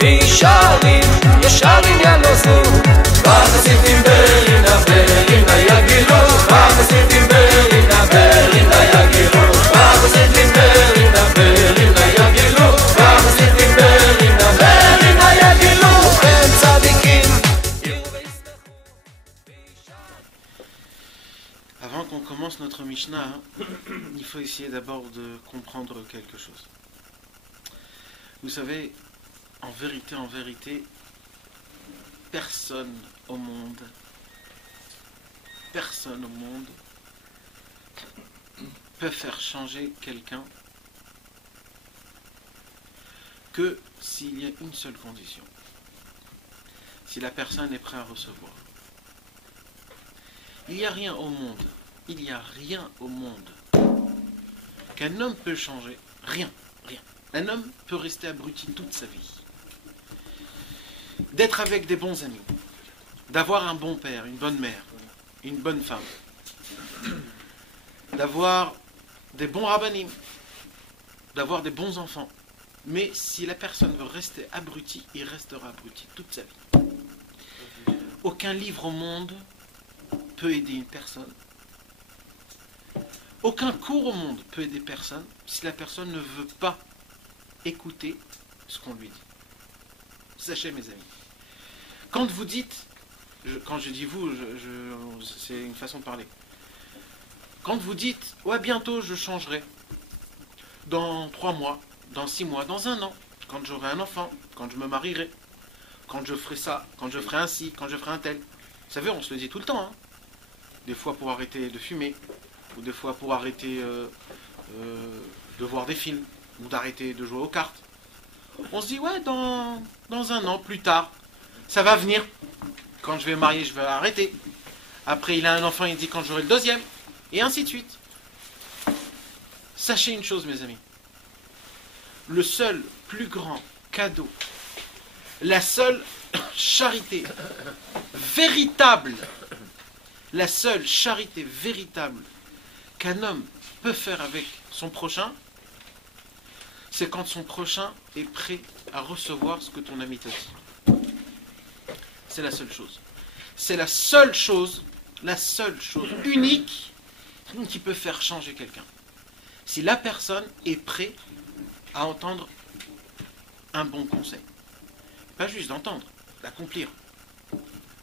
וישרים ישרים ינוסו וחסידים ברינה ברינה יגילו וחסידים ברינה ברינה יגילו וחסידים ברינה ברינה יגילו וחסידים ברינה ברינה יגילו הם צדיקים. Avant qu'on commence notre Mishnah, il faut essayer d'abord de comprendre quelque chose. Vous savez, en vérité, personne au monde peut faire changer quelqu'un que s'il y a une seule condition. Si la personne est prête à recevoir. Il n'y a rien au monde qu'un homme peut changer. Rien. Un homme peut rester abruti toute sa vie. D'être avec des bons amis. D'avoir un bon père, une bonne mère, une bonne femme. D'avoir des bons rabbanim. D'avoir des bons enfants. Mais si la personne veut rester abruti, il restera abruti toute sa vie. Aucun livre au monde peut aider une personne. Aucun cours au monde peut aider personne si la personne ne veut pas écouter ce qu'on lui dit. Sachez mes amis, quand vous dites, quand je dis vous, c'est une façon de parler. Quand vous dites, ouais bientôt je changerai, dans 3 mois, dans 6 mois, dans 1 an, quand j'aurai un enfant, quand je me marierai, quand je ferai ça, quand je ferai ainsi, quand je ferai un tel. Vous savez, on se le dit tout le temps, hein. Des fois pour arrêter de fumer, ou des fois pour arrêter de voir des films, ou d'arrêter de jouer aux cartes. On se dit, ouais, dans 1 an, plus tard, ça va venir. Quand je vais me marier, je vais arrêter. Après, il a un enfant, il dit quand j'aurai le 2e, et ainsi de suite. Sachez une chose, mes amis. Le seul plus grand cadeau, la seule charité véritable, la seule charité véritable qu'un homme peut faire avec son prochain, c'est quand son prochain est prêt à recevoir ce que ton ami t'a dit. C'est la seule chose. C'est la seule chose unique qui peut faire changer quelqu'un. Si la personne est prête à entendre un bon conseil. Pas juste d'entendre, d'accomplir.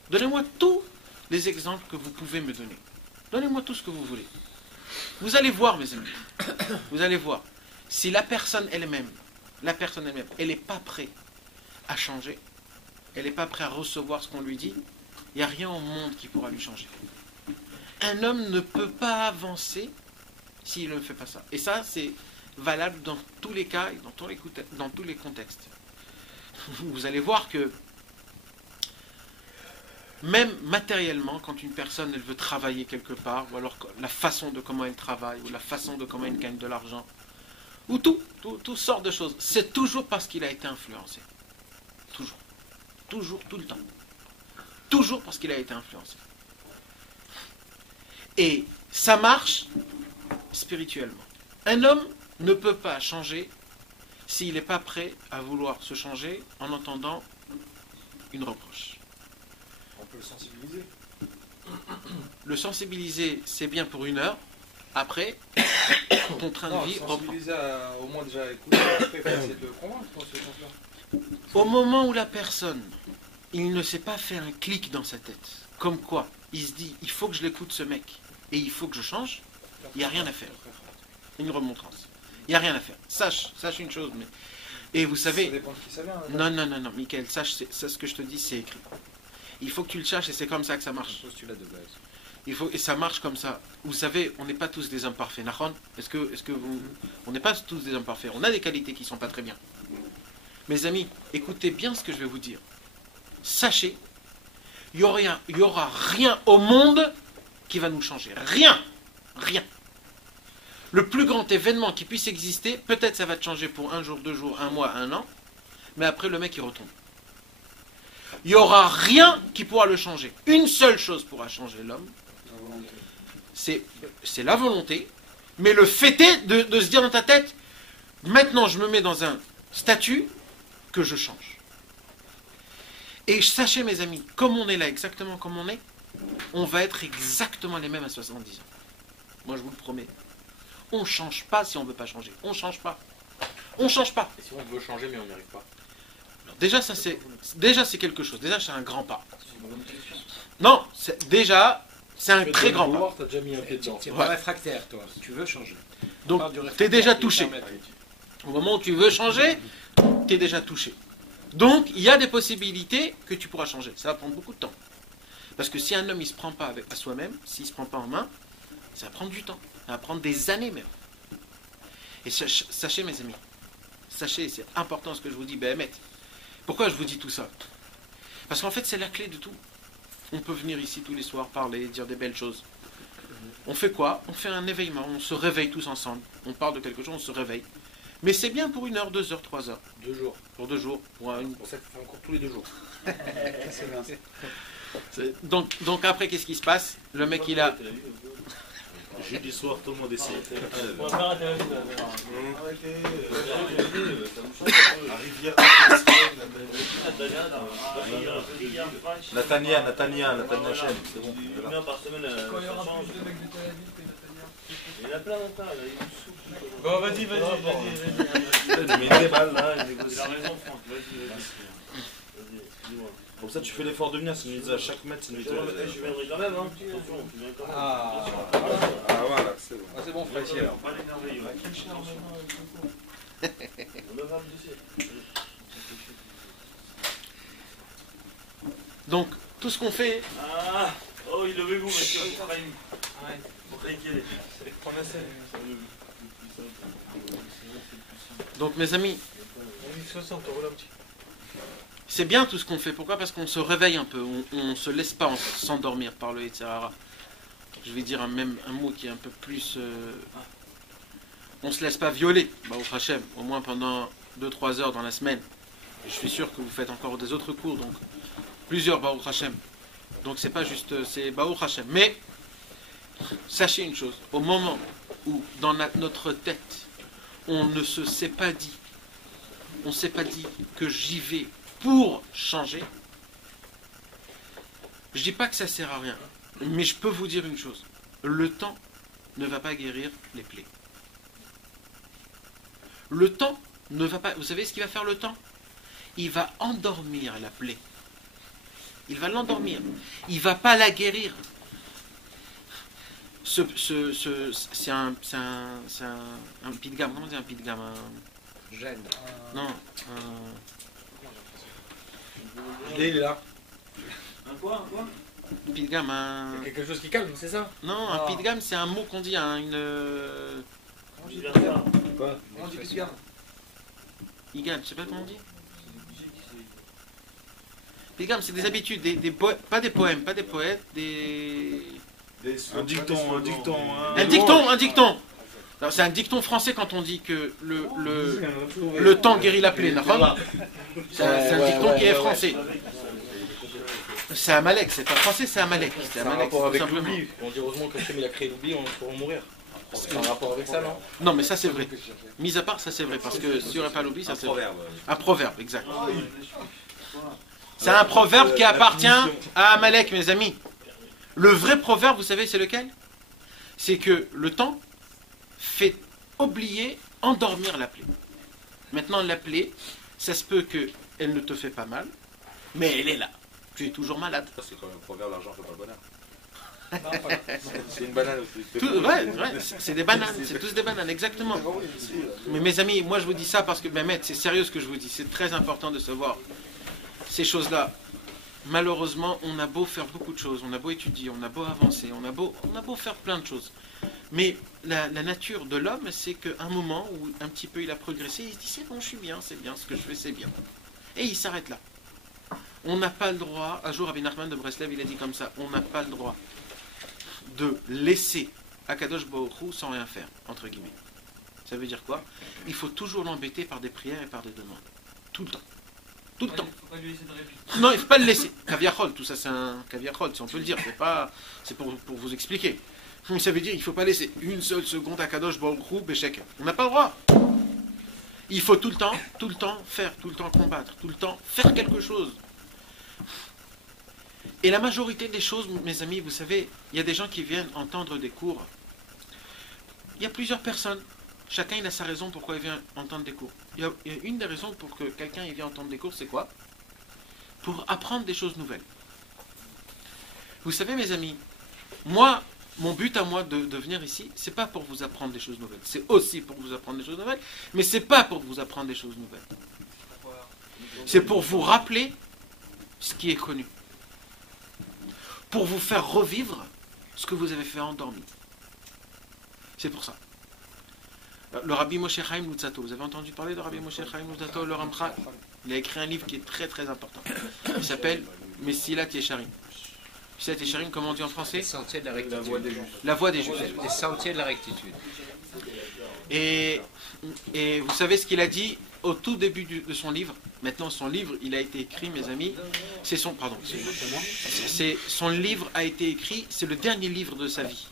Donnez-moi tous les exemples que vous pouvez me donner. Donnez-moi tout ce que vous voulez. Vous allez voir, mes amis. Vous allez voir. Si la personne elle-même, elle n'est pas prête à changer, elle n'est pas prête à recevoir ce qu'on lui dit, il n'y a rien au monde qui pourra lui changer. Un homme ne peut pas avancer s'il ne fait pas ça. Et ça, c'est valable dans tous les cas et dans tous les contextes. Vous allez voir que même matériellement, quand une personne elle veut travailler quelque part, ou alors la façon de comment elle travaille, ou la façon de comment elle gagne de l'argent, ou tout sort de choses, c'est toujours parce qu'il a été influencé. Toujours, tout le temps. Toujours parce qu'il a été influencé. Et ça marche spirituellement. Un homme ne peut pas changer s'il n'est pas prêt à vouloir se changer en entendant une reproche. On peut le sensibiliser. Le sensibiliser, c'est bien pour 1 heure. Après, ton train de vie reprend. Sensibiliser au moins déjà à écouter, après il faut essayer de le convaincre dans ce sens-là. Au moment où la personne, il ne sait pas faire un clic dans sa tête, comme quoi il se dit, il faut que je l'écoute ce mec, et il faut que je change, il n'y a rien à faire. Une remontrance. Il n'y a rien à faire. Sache une chose. Mais... Et vous savez... Ça dépend de qui ça vient. Non, Michael, sache, c'est ce que je te dis, c'est écrit. Il faut que tu le saches et c'est comme ça que ça marche. Et ça marche comme ça. Vous savez, on n'est pas tous des hommes parfaits. Nahon, est-ce que vous... On n'est pas tous des hommes parfaits. On a des qualités qui ne sont pas très bien. Mes amis, écoutez bien ce que je vais vous dire. Sachez, il y aura rien au monde qui va nous changer. Rien. Le plus grand événement qui puisse exister, peut-être ça va te changer pour 1 jour, 2 jours, 1 mois, 1 an, mais après le mec il retombe. Il n'y aura rien qui pourra le changer. Une seule chose pourra changer l'homme, c'est la volonté, mais le fait est de se dire dans ta tête, maintenant je me mets dans un statut que je change. Et sachez mes amis, comme on est là, exactement comme on va être exactement les mêmes à 70 ans. Moi je vous le promets. On ne change pas si on ne veut pas changer. On ne change pas. On ne change pas. Et si on veut changer mais on n'y arrive pas? Alors, déjà c'est quelque chose. Déjà c'est un grand pas. Non, déjà c'est un très grand pas. T'as déjà mis un pied dedans. Tu es pas réfractaire, toi. Tu veux changer. Donc tu es déjà touché. Au moment où tu veux changer, tu es déjà touché. Donc il y a des possibilités que tu pourras changer. Ça va prendre beaucoup de temps. Parce que si un homme il se prend pas à soi-même, s'il se prend pas en main, ça va prendre du temps. Ça va prendre des années même. Et sachez mes amis, sachez, c'est important ce que je vous dis, Béhémet. Pourquoi je vous dis tout ça? Parce qu'en fait c'est la clé de tout. On peut venir ici tous les soirs parler, dire des belles choses. On fait quoi? On fait un éveillement, on se réveille tous ensemble. On parle de quelque chose, on se réveille. Mais c'est bien pour 1 heure, 2 heures, 3 heures. 2 jours. Pour 2 jours. Pour une... C'est pour ça qu'il fait encore tous les 2 jours. C'est bien. Donc après, qu'est-ce qui se passe? Le mec, il a... Jeudi soir, tout le monde essaie. Natania Chen, c'est bon. Par semaine, Quand il y aura ça change. plus de mecs de Tel Aviv que Netanya. Il y en a plein maintenant, il y a eu du souffle. Bon, vas-y. Tu mets des balles là, il Il négocie. a raison, Franck, vas-y. Dis-moi. Comme ça, tu fais l'effort de venir, c'est une mise à chaque mètre, c'est une mise Je viendrai quand même, hein. Attention, tu viens quand même. Ah, voilà, c'est bon. c'est bon, Frécy alors. Pas l'énerver, on le va me dire. Donc, tout ce qu'on fait... Ah, oh, il levez-vous, monsieur. Donc, mes amis, c'est bien tout ce qu'on fait. Pourquoi? Parce qu'on se réveille un peu. On ne se laisse pas s'endormir par le Yetzirah. Je vais dire même un mot qui est un peu plus... On ne se laisse pas violer, Baruch Hashem, au moins pendant 2-3 heures dans la semaine. Et je suis sûr que vous faites encore des autres cours, donc plusieurs Baruch Hashem. Donc c'est pas juste, c'est Baruch Hashem. Mais sachez une chose, au moment où dans notre tête, on ne s'est pas dit que j'y vais pour changer, je dis pas que ça sert à rien, mais je peux vous dire une chose, le temps ne va pas guérir les plaies. Le temps ne va pas... Vous savez ce qu'il va faire le temps? Il va endormir la plaie. Il va l'endormir. Il ne va pas la guérir. C'est un pidgam. Comment on dit un pidgam? Gêne. Non. Il est là. Un quoi? Un pidgam, un... Quelque chose qui calme, c'est ça? Non, un pidgam, c'est un mot qu'on dit à une... Quoi? On dit Pidgam. Igam, je sais pas comment on dit. Pidgam, c'est des habitudes, pas des poèmes, pas des poètes, des... Un dicton. Un dicton. C'est un dicton français quand on dit que le temps guérit la plaie. C'est un dicton qui est français. C'est Amalek, c'est pas français, c'est Amalek. C'est un rapport avec l'oubli. On dit heureusement que Hachem il a créé l'oubli, on pourra mourir. C'est un rapport avec ça, non? Non, mais ça c'est vrai. Mis à part, ça c'est vrai, parce que s'il n'y aurait pas l'oubli, ça c'est vrai. Un proverbe, exact. C'est un proverbe qui appartient à Amalek, mes amis. Le vrai proverbe, vous savez, c'est lequel? C'est que le temps fait oublier, endormir la plaie. Maintenant, la plaie, ça se peut qu'elle ne te fait pas mal, mais elle est là. Tu es toujours malade. C'est quand même un proverbe, l'argent fait pas le bonheur. C'est une banane aussi. Ouais, c'est des bananes, c'est tous des bananes, exactement. Mais mes amis, moi je vous dis ça parce que, c'est sérieux ce que je vous dis, c'est très important de savoir ces choses-là. Malheureusement, on a beau faire beaucoup de choses, on a beau étudier, on a beau avancer, on a beau faire plein de choses. Mais la nature de l'homme, c'est qu'à un moment où un petit peu il a progressé, il se dit c'est bon, je suis bien, c'est bien, ce que je fais c'est bien. Et il s'arrête là. On n'a pas le droit, un jour Rabbi Nachman de Breslev il a dit comme ça, on n'a pas le droit de laisser Akadosh Baruch Hu sans rien faire, entre guillemets. Ça veut dire quoi? Il faut toujours l'embêter par des prières et par des demandes. Tout le temps. Tout le temps. Il faut pas lui laisser de répit. Non, il ne faut pas le laisser. Caviarol, tout ça c'est un caviarol, si on peut le dire. C'est pour vous expliquer. Mais ça veut dire qu'il ne faut pas laisser une seule seconde à Kadosh Baruch Hu Béchek. On n'a pas le droit. Il faut tout le temps faire, tout le temps combattre, tout le temps faire quelque chose. Et la majorité des choses, mes amis, vous savez, il y a des gens qui viennent entendre des cours. Il y a plusieurs personnes. Chacun il a sa raison pourquoi il vient entendre des cours. Il y a une des raisons pour que quelqu'un il vient entendre des cours, c'est quoi? Pour apprendre des choses nouvelles. Vous savez, mes amis, moi, mon but à moi de venir ici, c'est pas pour vous apprendre des choses nouvelles. C'est aussi pour vous apprendre des choses nouvelles, mais c'est pas pour vous apprendre des choses nouvelles. C'est pour vous rappeler ce qui est connu. Pour vous faire revivre ce que vous avez fait endormi. C'est pour ça. Le Rabbi Moshe Chaim Luzzatto, vous avez entendu parler de Rabbi Moshe Chaim Luzzatto, le Ramchal? Il a écrit un livre qui est très très important. Il s'appelle Mesilat Yesharim. Mesilat Yesharim, comment on dit en français? Les sentiers de la rectitude. La voie des justes. Les sentiers de la rectitude. Et vous savez ce qu'il a dit au tout début de son livre? Maintenant, son livre, il a été écrit, mes amis. C'est son livre a été écrit, c'est le dernier livre de sa vie.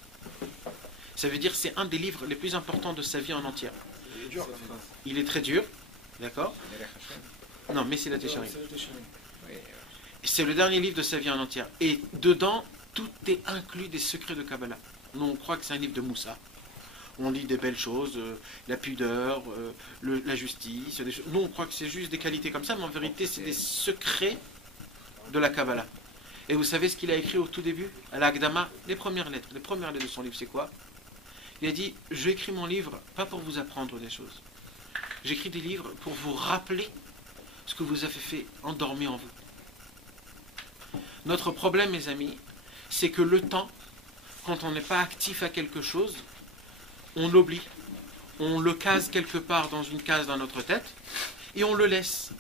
Ça veut dire que c'est un des livres les plus importants de sa vie en entière. Il est très dur, d'accord? Non, mais c'est la Técharim. C'est le dernier livre de sa vie en entière. Et dedans, tout est inclus des secrets de Kabbalah. Nous, on croit que c'est un livre de Moussa. On lit des belles choses, la pudeur, la justice. Des choses. Nous, on croit que c'est juste des qualités comme ça, mais en vérité, c'est des secrets de la Kabbalah. Et vous savez ce qu'il a écrit au tout début? À l'Agdama, les premières lettres de son livre, c'est quoi? Il a dit, j'écris mon livre, pas pour vous apprendre des choses. J'écris des livres pour vous rappeler ce que vous avez fait endormi en vous. Notre problème, mes amis, c'est que le temps, quand on n'est pas actif à quelque chose, on l'oublie. On le case quelque part dans une case dans notre tête, et on le laisse.